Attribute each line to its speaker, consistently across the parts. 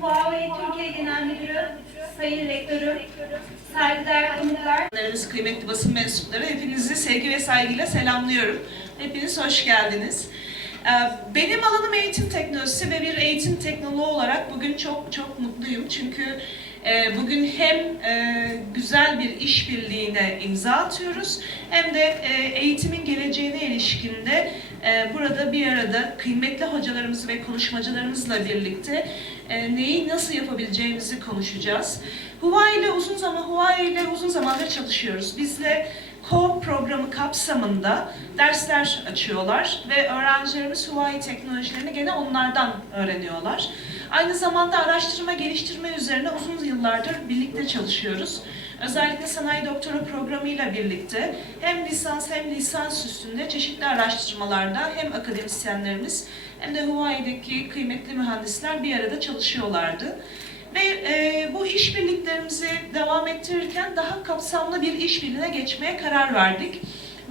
Speaker 1: Huawei Türkiye Genel Müdürü, Sayın Rektörüm, saygıdeğer konuklar,
Speaker 2: kıymetli basın mensupları hepinizi sevgi ve saygıyla selamlıyorum. Hepiniz hoş geldiniz. Ee, Benim alanım eğitim teknolojisi ve bir eğitim teknoloğu olarak bugün çok çok mutluyum. Çünkü e, bugün hem e, güzel bir işbirliğine imza atıyoruz hem de e, eğitimin geleceğine ilişkinde burada bir arada kıymetli hocalarımız ve konuşmacılarımızla birlikte e, neyi nasıl yapabileceğimizi konuşacağız. Huawei ile uzun zaman Huawei ile uzun zamandır çalışıyoruz. Bizle Co programı kapsamında dersler açıyorlar ve öğrencilerimiz Huawei teknolojilerini gene onlardan öğreniyorlar. Aynı zamanda araştırma geliştirme üzerine uzun yıllardır birlikte çalışıyoruz. Özellikle sanayi doktora programıyla birlikte hem lisans hem lisans üstünde çeşitli araştırmalarda hem akademisyenlerimiz hem de Huawei'deki kıymetli mühendisler bir arada çalışıyorlardı. Ve e, bu işbirliklerimizi devam ettirirken daha kapsamlı bir işbirliğine geçmeye karar verdik.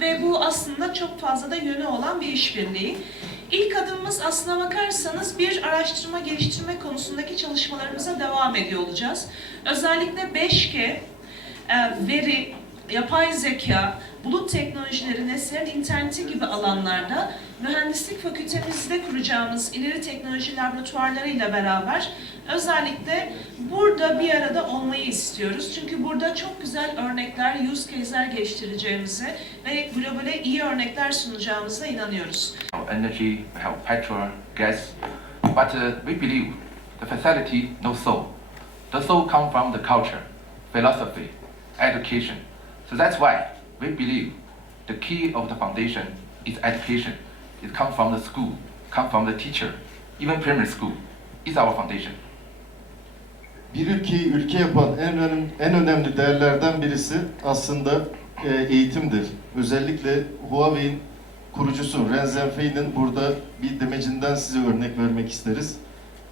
Speaker 2: Ve bu aslında çok fazla da yönü olan bir işbirliği. İlk adımımız aslına bakarsanız bir araştırma geliştirme konusundaki çalışmalarımıza devam ediyor olacağız. Özellikle 5G, e, veri, yapay zeka, bulut teknolojileri, nesnelerin interneti gibi alanlarda mühendislik fakültemizde kuracağımız ileri teknoloji laboratuvarlarıyla beraber özellikle burada bir arada olmayı istiyoruz. Çünkü burada çok güzel örnekler, use case'ler geliştireceğimize ve globale iyi örnekler sunacağımıza inanıyoruz.
Speaker 3: energy, we have petrol, gas, but uh, we believe the facility no soul. The soul come from the culture, philosophy, education. So that's why we believe the key of the foundation is education. It comes from the school, come from the teacher, even primary school is our foundation.
Speaker 4: Bir ülkeyi ülke yapan en önemli, en önemli değerlerden birisi aslında e, eğitimdir. Özellikle Huawei'in kurucusu Ren Zhengfei'nin burada bir demecinden size örnek vermek isteriz.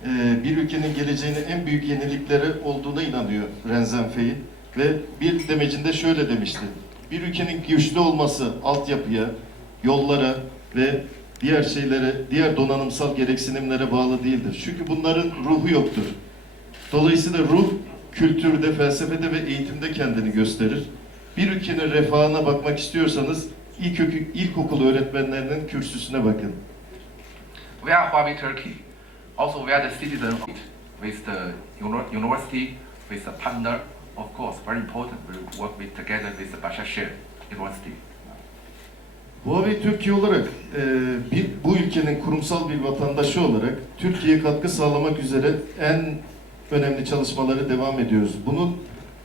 Speaker 4: E, bir ülkenin geleceğinin en büyük yenilikleri olduğuna inanıyor Ren Zhengfei ve bir demecinde şöyle demişti. Bir ülkenin güçlü olması altyapıya, yollara ve diğer şeylere, diğer donanımsal gereksinimlere bağlı değildir. Çünkü bunların ruhu yoktur. Dolayısıyla ruh kültürde, felsefede ve eğitimde kendini gösterir. Bir ülkenin refahına bakmak istiyorsanız ilk ilkokul öğretmenlerinin kürsüsüne bakın.
Speaker 3: We are Huawei Turkey. Also, we are the citizen with the uni- university, with the partner. Of course, very important. We work with together with the Başakşehir University.
Speaker 4: Huawei Türkiye olarak e, bir, bu ülkenin kurumsal bir vatandaşı olarak Türkiye'ye katkı sağlamak üzere en önemli çalışmaları devam ediyoruz. Bunun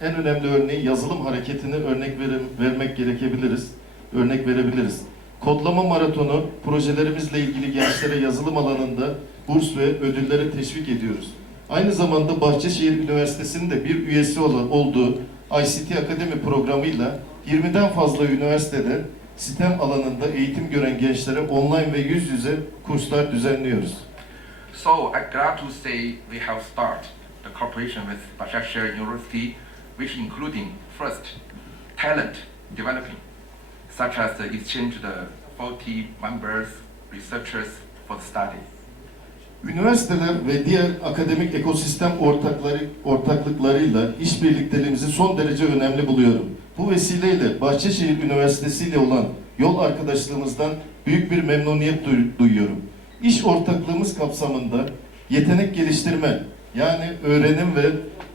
Speaker 4: en önemli örneği yazılım hareketini örnek verim, vermek gerekebiliriz, örnek verebiliriz. Kodlama maratonu projelerimizle ilgili gençlere yazılım alanında burs ve ödülleri teşvik ediyoruz. Aynı zamanda Bahçeşehir Üniversitesi'nin de bir üyesi olduğu ICT Akademi programıyla 20'den fazla üniversitede sistem alanında eğitim gören gençlere online ve yüz yüze kurslar düzenliyoruz.
Speaker 3: So I'm glad to say we have started the cooperation with Başakşehir University, which including first talent developing, such as the exchange the 40 members, researchers for the study.
Speaker 4: Üniversiteler ve diğer akademik ekosistem ortakları, ortaklıklarıyla işbirliklerimizi son derece önemli buluyorum. Bu vesileyle Bahçeşehir Üniversitesi ile olan yol arkadaşlığımızdan büyük bir memnuniyet duy- duyuyorum. İş ortaklığımız kapsamında yetenek geliştirme, yani öğrenim ve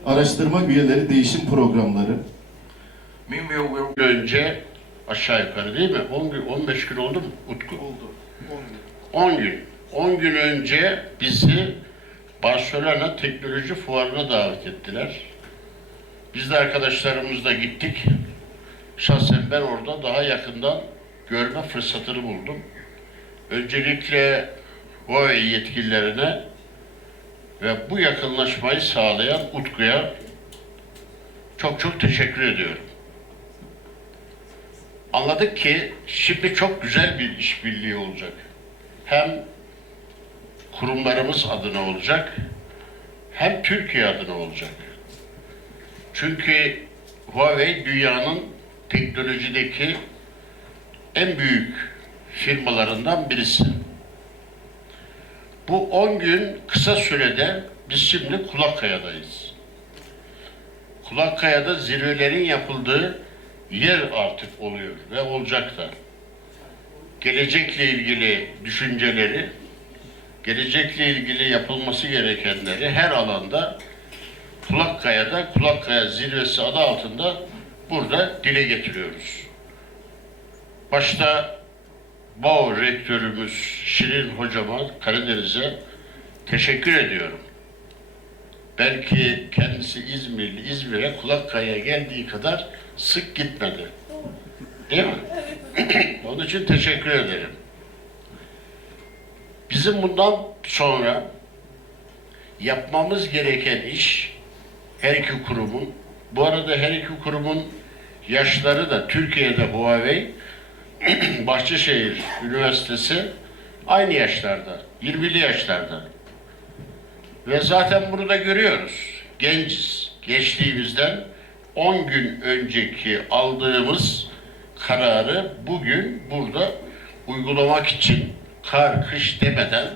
Speaker 4: araştırma üyeleri değişim programları,
Speaker 5: gün önce aşağı yukarı değil mi? 10 gün, 15 gün oldu mu Utku?
Speaker 4: oldu.
Speaker 5: 10 gün. 10 gün önce bizi Barcelona Teknoloji Fuarı'na davet ettiler. Biz de arkadaşlarımızla gittik. Şahsen ben orada daha yakından görme fırsatını buldum. Öncelikle Huawei yetkililerine ve bu yakınlaşmayı sağlayan Utku'ya çok çok teşekkür ediyorum. Anladık ki şimdi çok güzel bir işbirliği olacak. Hem kurumlarımız adına olacak, hem Türkiye adına olacak. Çünkü Huawei dünyanın teknolojideki en büyük firmalarından birisi. Bu 10 gün kısa sürede Biz şimdi Kulakkaya'dayız. Kulakkaya'da zirvelerin yapıldığı yer artık oluyor ve olacak da. Gelecekle ilgili düşünceleri, gelecekle ilgili yapılması gerekenleri her alanda Kulakkaya'da Kulakkaya Zirvesi adı altında burada dile getiriyoruz. Başta BAO rektörümüz Şirin hocama Karadeniz'e teşekkür ediyorum. Belki kendisi İzmirli, İzmir'e Kulakkaya'ya geldiği kadar sık gitmedi. Değil mi? Onun için teşekkür ederim. Bizim bundan sonra yapmamız gereken iş her iki kurumun, bu arada her iki kurumun yaşları da Türkiye'de Huawei, Bahçeşehir Üniversitesi aynı yaşlarda, 20'li yaşlarda. Ve zaten bunu da görüyoruz. Genciz. Geçtiğimizden 10 gün önceki aldığımız kararı bugün burada uygulamak için kar, kış demeden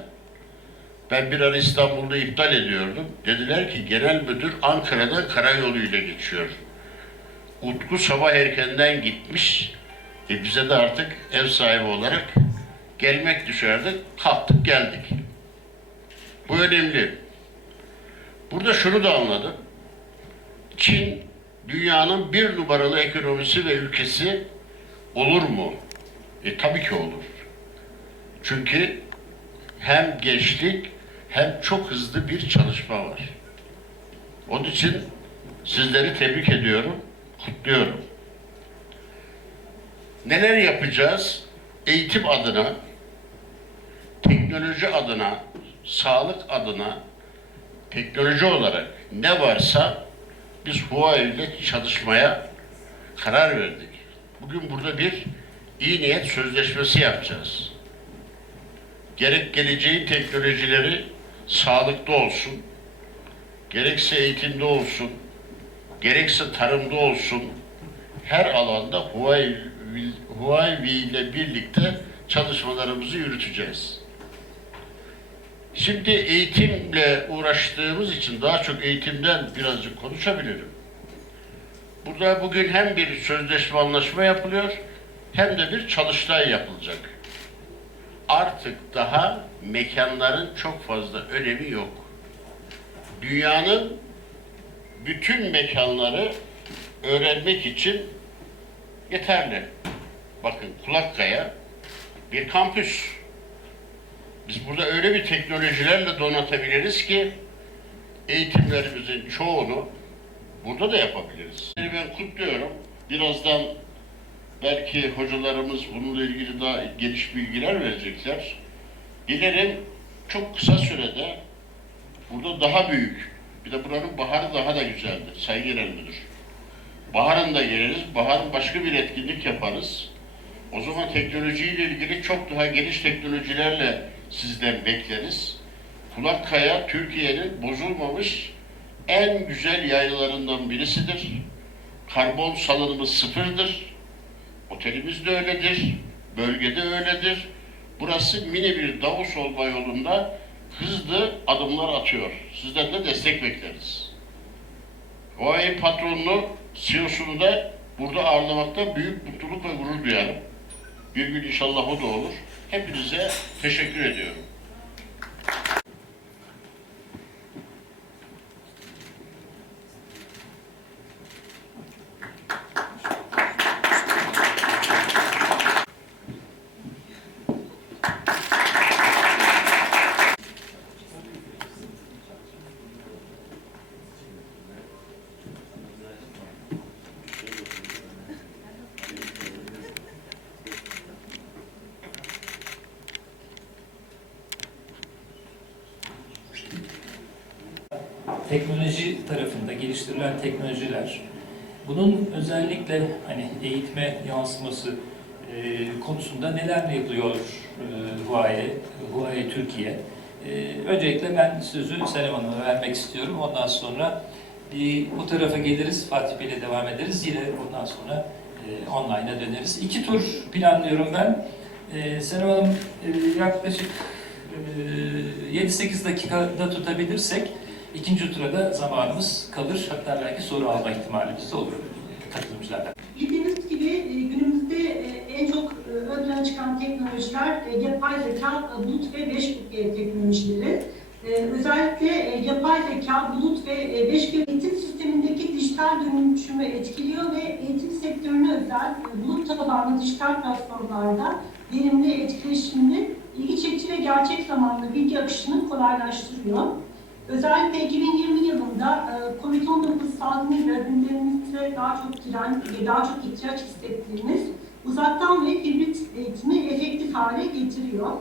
Speaker 5: ben bir ara İstanbul'da iptal ediyordum. Dediler ki genel müdür Ankara'dan karayoluyla geçiyor. Utku sabah erkenden gitmiş. E bize de artık ev sahibi olarak gelmek düşerdi. Kalktık geldik. Bu önemli. Burada şunu da anladım. Çin dünyanın bir numaralı ekonomisi ve ülkesi olur mu? E tabii ki olur. Çünkü hem gençlik hem çok hızlı bir çalışma var. Onun için sizleri tebrik ediyorum, kutluyorum. Neler yapacağız? Eğitim adına, teknoloji adına, sağlık adına, teknoloji olarak ne varsa biz Huawei ile çalışmaya karar verdik. Bugün burada bir iyi niyet sözleşmesi yapacağız. Gerek geleceğin teknolojileri sağlıkta olsun, gerekse eğitimde olsun, gerekse tarımda olsun, her alanda Huawei, Huawei ile birlikte çalışmalarımızı yürüteceğiz. Şimdi eğitimle uğraştığımız için daha çok eğitimden birazcık konuşabilirim. Burada bugün hem bir sözleşme anlaşma yapılıyor hem de bir çalıştay yapılacak. Artık daha mekanların çok fazla önemi yok. Dünyanın bütün mekanları öğrenmek için yeterli. Bakın Kulakkaya bir kampüs. Biz burada öyle bir teknolojilerle donatabiliriz ki eğitimlerimizin çoğunu burada da yapabiliriz. Ben kutluyorum. Birazdan belki hocalarımız bununla ilgili daha geniş bilgiler verecekler. Dilerim çok kısa sürede burada daha büyük, bir de buranın baharı daha da güzeldir Sayın Genel Müdür. Baharın da geliriz, baharın başka bir etkinlik yaparız. O zaman teknolojiyle ilgili çok daha geniş teknolojilerle sizden bekleriz. Kulakkaya Türkiye'nin bozulmamış en güzel yaylalarından birisidir. Karbon salınımı sıfırdır. Otelimiz de öyledir. Bölgede öyledir. Burası mini bir Davos olma yolunda hızlı adımlar atıyor. Sizden de destek bekleriz. Huawei patronunu, CEO'sunu da burada ağırlamakta büyük mutluluk ve gurur duyarım. Bir gün inşallah o da olur. Hepinize teşekkür ediyorum.
Speaker 6: Teknoloji tarafında geliştirilen teknolojiler, bunun özellikle hani eğitime yansıması e, konusunda neler yapılıyor e, Huawei, Huawei Türkiye? E, öncelikle ben sözü Senem Hanım'a vermek istiyorum. Ondan sonra bir bu tarafa geliriz, Fatih Bey'le devam ederiz. Yine ondan sonra e, online'a döneriz. İki tur planlıyorum ben. E, Senem Hanım e, yaklaşık e, 7-8 dakikada tutabilirsek İkinci tura da zamanımız kalır. Hatta belki soru alma ihtimalimiz de olur katılımcılardan.
Speaker 7: Bildiğiniz gibi e, günümüzde e, en çok e, ön çıkan teknolojiler yapay zeka, bulut ve 5G teknolojileri. Özellikle yapay zeka, bulut ve e, 5G eğitim sistemindeki dijital dönüşümü etkiliyor ve eğitim sektörüne özel bulut tabanlı dijital platformlarda verimli, etkileşimli, ilgi çekici ve gerçek zamanlı bilgi akışını kolaylaştırıyor. Özellikle 2020 yılında e, COVID-19 salgınıyla gündemimizde daha çok giren ve daha çok ihtiyaç hissettiğimiz uzaktan ve hibrit eğitimi efektif hale getiriyor.